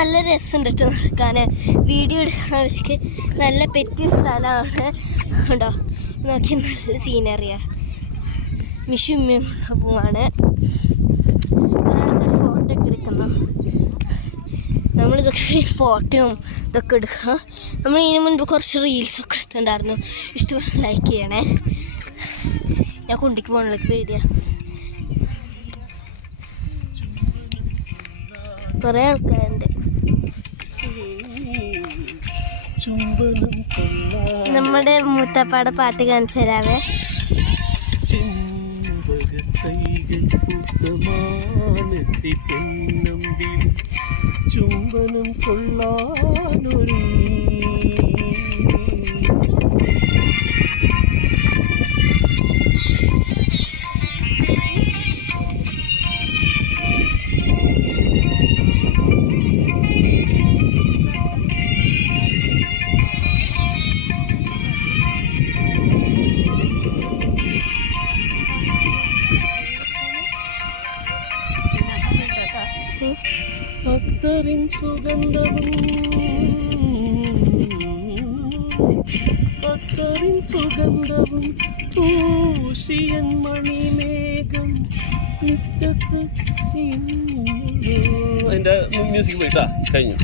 നല്ല രസമുണ്ട് കേട്ടോ നടക്കാൻ. വീഡിയോ എടുക്കണവർക്ക് നല്ല പറ്റിയ സ്ഥലമാണ് കേട്ടോ. നോക്കി നല്ല സീനറിയാണ്. മിഷുമ്മ പോവാണ്. കുറേ ആൾക്കാർ ഫോട്ടോ ഒക്കെ എടുക്കുന്നു. നമ്മളിതൊക്കെ ഫോട്ടോയും ഇതൊക്കെ എടുക്കുക. നമ്മൾ ഇതിന് മുൻപ് കുറച്ച് റീൽസൊക്കെ എടുത്തിട്ടുണ്ടായിരുന്നു. ഇഷ്ടപ്പെട്ട ലൈക്ക് ചെയ്യണേ. ഞാൻ കുണ്ടിക്ക് പോകണല്ലോ, പേടിയാണ്. കുറേ ആൾക്കാരുണ്ട്. നമ്മുടെ മൂത്തപ്പാടെ പാട്ട് കാണിച്ചു തരാവേ. ചുംബനം കൊള്ളാനൊരു അത്തറിൻ സുഗന്ധവും പൂശിയൻ മണിമേഘം മുറ്റത്ത്. അതിന്റെ മ്യൂസിക് പോയിട്ടാ കഴിഞ്ഞു.